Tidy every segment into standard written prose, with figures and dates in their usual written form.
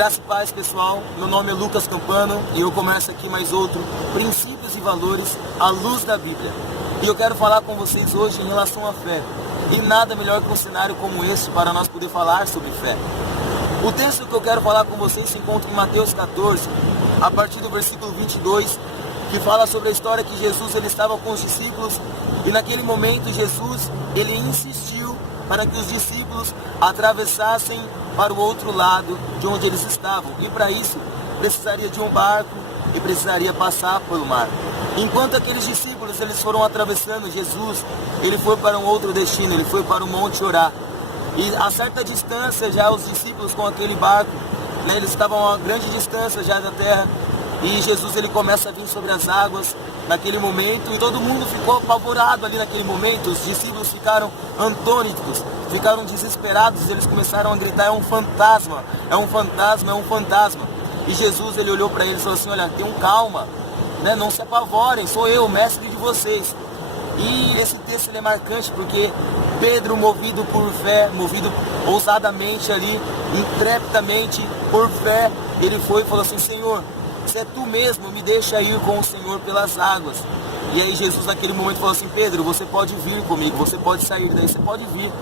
Graça e paz, pessoal. Meu nome é Lucas Campano e eu começo aqui mais outro Princípios e Valores à luz da Bíblia. E eu quero falar com vocês hoje em relação à fé. E nada melhor que um cenário como esse para nós poder falar sobre fé. O texto que eu quero falar com vocês se encontra em Mateus 14, a partir do versículo 22, que fala sobre a história que Jesus ele estava com os discípulos e naquele momento Jesus ele insistiu para que os discípulos atravessassem para o outro lado de onde eles estavam. E para isso precisaria de um barco e precisaria passar pelo mar. Enquanto aqueles discípulos eles foram atravessando, Jesus ele foi para um outro destino, ele foi para o Monte orar. E a certa distância já os discípulos com aquele barco, eles estavam a uma grande distância já da terra. E Jesus ele começa a vir sobre as águas naquele momento e todo mundo ficou apavorado ali naquele momento. Os discípulos ficaram antônicos, ficaram desesperados, eles começaram a gritar: é um fantasma, é um fantasma, é um fantasma. E Jesus ele olhou para eles e falou assim: olha, tenham calma, não se apavorem, sou eu, o mestre de vocês. E esse texto ele é marcante porque Pedro, movido por fé, movido ousadamente ali, intrepidamente por fé, ele foi e falou assim: Senhor, se é tu mesmo, me deixa ir com o Senhor pelas águas. E aí Jesus naquele momento falou assim: Pedro, você pode vir comigo, você pode sair daí, você pode vir.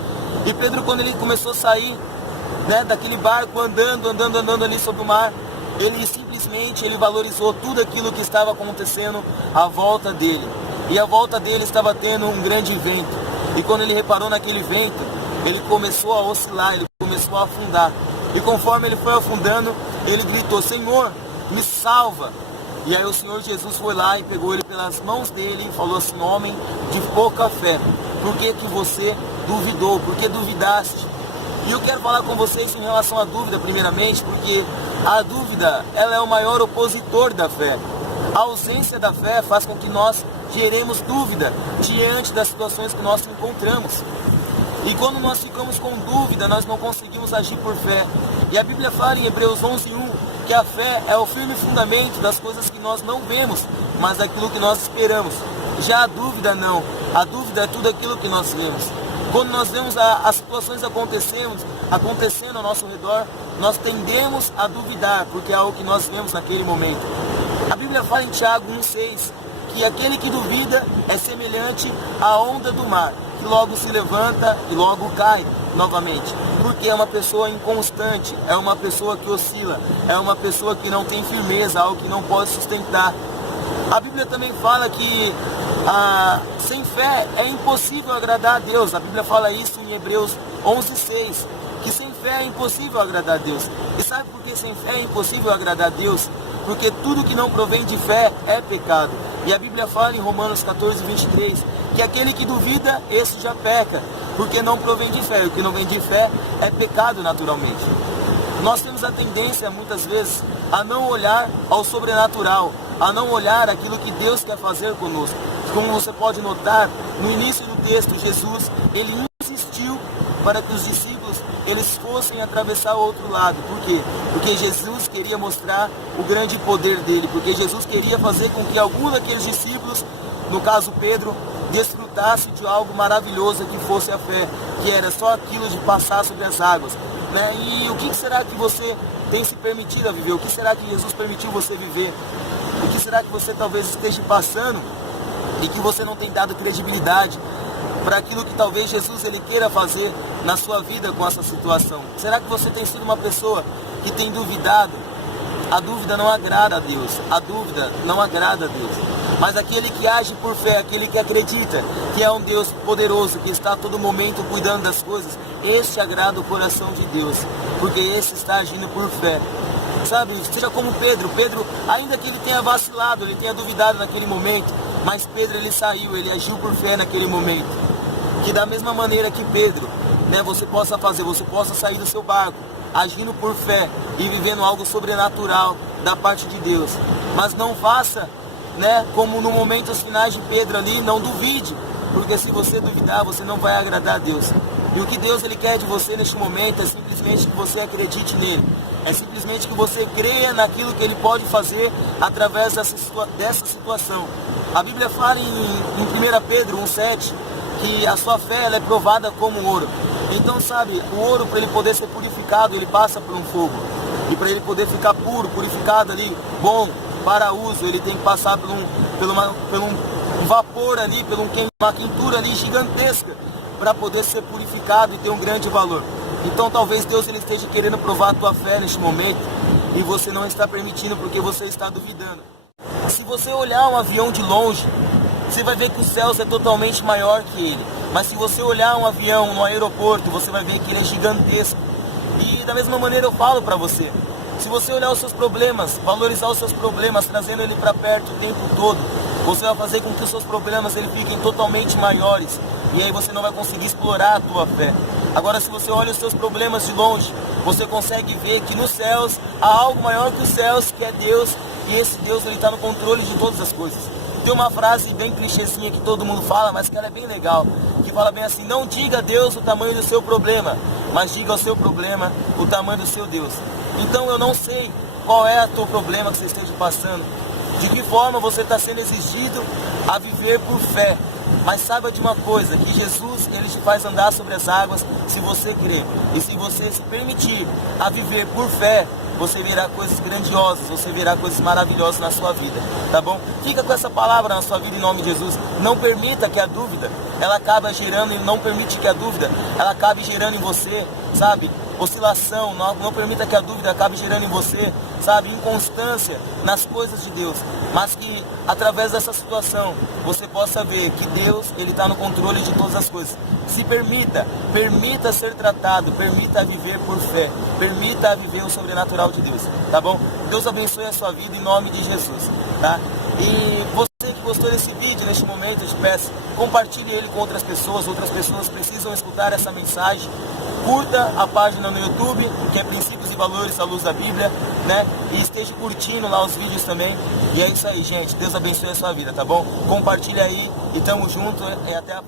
E Pedro, quando ele começou a sair daquele barco, andando ali sobre o mar, ele simplesmente ele valorizou tudo aquilo que estava acontecendo à volta dele. E à volta dele estava tendo um grande vento. E quando ele reparou naquele vento, ele começou a oscilar, ele começou a afundar. E conforme ele foi afundando, ele gritou: Senhor, me salva. E aí o Senhor Jesus foi lá e pegou ele pelas mãos dele e falou assim: homem de pouca fé, por que que você duvidou? Por que duvidaste? E eu quero falar com vocês em relação à dúvida primeiramente, porque a dúvida ela é o maior opositor da fé. A ausência da fé faz com que nós geremos dúvida diante das situações que nós encontramos. E quando nós ficamos com dúvida, nós não conseguimos agir por fé. E a Bíblia fala em Hebreus 11:1 que a fé é o firme fundamento das coisas que nós não vemos, mas daquilo que nós esperamos. Já a dúvida não. A dúvida é tudo aquilo que nós vemos. Quando nós vemos as situações acontecendo ao nosso redor, nós tendemos a duvidar, porque é algo que nós vemos naquele momento. A Bíblia fala em Tiago 1:6 que aquele que duvida é semelhante à onda do mar, que logo se levanta e logo cai novamente, porque é uma pessoa inconstante, é uma pessoa que oscila, é uma pessoa que não tem firmeza, algo que não pode sustentar. A Bíblia também fala que sem fé é impossível agradar a Deus. A Bíblia fala isso em Hebreus 11:6, que sem fé é impossível agradar a Deus. E sabe por que sem fé é impossível agradar a Deus? Porque tudo que não provém de fé é pecado. E a Bíblia fala em Romanos 14:23 que aquele que duvida, esse já peca, porque não provém de fé. O que não vem de fé é pecado naturalmente. Nós temos a tendência muitas vezes a não olhar ao sobrenatural, a não olhar aquilo que Deus quer fazer conosco. Como você pode notar, no início do texto, Jesus ele insistiu para que os discípulos eles fossem atravessar o outro lado. Por quê? Porque Jesus queria mostrar o grande poder dele, porque Jesus queria fazer com que algum daqueles discípulos, no caso Pedro, desfrutasse de algo maravilhoso que fosse a fé, que era só aquilo de passar sobre as águas. E o que será que você tem se permitido a viver? O que será que Jesus permitiu você viver? O que será que você talvez esteja passando e que você não tem dado credibilidade para aquilo que talvez Jesus ele queira fazer na sua vida com essa situação? Será que você tem sido uma pessoa que tem duvidado? A dúvida não agrada a Deus, a dúvida não agrada a Deus. Mas aquele que age por fé, aquele que acredita que é um Deus poderoso, que está a todo momento cuidando das coisas, este agrada o coração de Deus, porque esse está agindo por fé. Sabe, seja como Pedro, ainda que ele tenha vacilado, ele tenha duvidado naquele momento, mas Pedro ele saiu, ele agiu por fé naquele momento. Que da mesma maneira que Pedro, você possa sair do seu barco, agindo por fé e vivendo algo sobrenatural da parte de Deus. Mas não faça, como no momento os finais de Pedro ali, não duvide, porque se você duvidar, você não vai agradar a Deus. E o que Deus ele quer de você neste momento é simplesmente que você acredite nele. É simplesmente que você creia naquilo que ele pode fazer através dessa situação. A Bíblia fala em 1 Pedro 1:7 que a sua fé ela é provada como ouro. Então, sabe, o ouro, para ele poder ser purificado, ele passa por um fogo. E para ele poder ficar puro, purificado ali, bom, para uso, ele tem que passar por um vapor ali, uma quentura ali gigantesca, para poder ser purificado e ter um grande valor. Então talvez Deus ele esteja querendo provar a tua fé neste momento, e você não está permitindo porque você está duvidando. Se você olhar um avião de longe, você vai ver que os céus é totalmente maior que ele. Mas se você olhar um avião no aeroporto, você vai ver que ele é gigantesco. E da mesma maneira eu falo para você, se você olhar os seus problemas, valorizar os seus problemas, trazendo ele para perto o tempo todo, você vai fazer com que os seus problemas ele fiquem totalmente maiores. E aí você não vai conseguir explorar a tua fé. Agora, se você olha os seus problemas de longe, você consegue ver que nos céus há algo maior que os céus, que é Deus. E esse Deus ele está no controle de todas as coisas. Tem uma frase bem clichêzinha que todo mundo fala, mas que ela é bem legal, que fala bem assim: não diga a Deus o tamanho do seu problema, mas diga ao seu problema o tamanho do seu Deus. Então eu não sei qual é o teu problema que você esteja passando, de que forma você está sendo exigido a viver por fé. Mas saiba de uma coisa, que Jesus ele te faz andar sobre as águas se você crer. E se você se permitir a viver por fé, você verá coisas grandiosas, você verá coisas maravilhosas na sua vida, tá bom? Fica com essa palavra na sua vida em nome de Jesus. Não permita que a dúvida, ela acabe gerando, e não permite que a dúvida, ela acabe gerando em você, sabe, oscilação. Não permita que a dúvida acabe gerando em você, sabe, inconstância nas coisas de Deus. Mas que através dessa situação, você possa ver que Deus, ele está no controle de todas as coisas. Se permita ser tratado, permita viver por fé, permita viver o sobrenatural de Deus, tá bom? Deus abençoe a sua vida em nome de Jesus, tá? E você que gostou desse vídeo, neste momento, eu te peço, compartilhe ele com outras pessoas precisam escutar essa mensagem. Curta a página no YouTube, que é Princípios e Valores à Luz da Bíblia, né? E esteja curtindo lá os vídeos também. E é isso aí, gente. Deus abençoe a sua vida, tá bom? Compartilha aí e tamo junto e até a próxima.